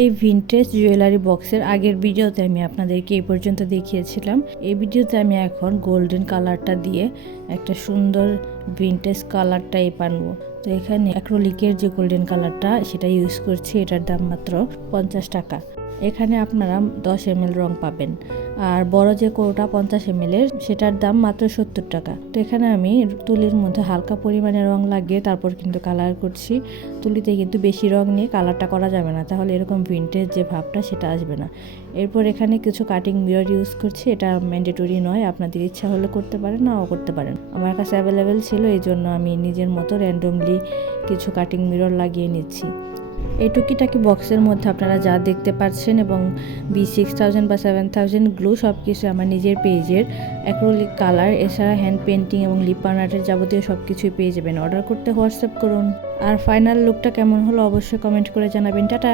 এই vintage jewellery বক্সের আগের ভিডিওতে আমি আপনাদেরকে এই পর্যন্ত দেখিয়েছিলাম। এই ভিডিওতে আমি এখন গোল্ডেন কালারটা দিয়ে একটা সুন্দর ভিনটেজ কালার টাইপ আনবো। তো এখানে অ্যাক্রিলিকের যে গোল্ডেন কালারটা সেটা ইউজ করছি। এটার দাম মাত্র 50 টাকা। এখানে আপনারা 10 ml রং পাবেন, আর বড় যে কৌটা 50 ml এর সেটার দাম মাত্র 70 টাকা। তো এখানে আমি তুলির মধ্যে হালকা পরিমাণে রং লাগিয়ে তারপর কিন্তু কালার করছি। তুলিতে কিন্তু বেশি রং নিয়ে কালারটা করা যাবে না, তাহলে এরকম ভিনটেজ যে ভাবটা সেটা আসবে না। এরপর এখানে কিছু কাটিং মিরর ইউজ করছি। এটা ম্যান্ডেটরি নয়, আপনাদের ইচ্ছা হলে করতে পারেন, নাও করতে পারেন। আমার কাছে অ্যাভেলেবেল ছিল, এই জন্য আমি নিজের মতো র্যান্ডমলি কিছু কাটিং মিরর লাগিয়ে নিচ্ছি। এই টুকিটাকি বক্সের মধ্যে আপনারা যা দেখতে পাচ্ছেন এবং B6000 বা 7000 গ্লু সব কিছু আমার নিজের পেজের অ্যাক্রিলিক কালার, এছাড়া হ্যান্ড পেন্টিং এবং লিপ আর্টের যাবতীয় সব কিছুই পেয়ে যাবেন। অর্ডার করতে হোয়াটসঅ্যাপ করুন। আর ফাইনাল লুকটা কেমন হলো অবশ্যই কমেন্ট করে জানাবেন। টাটা।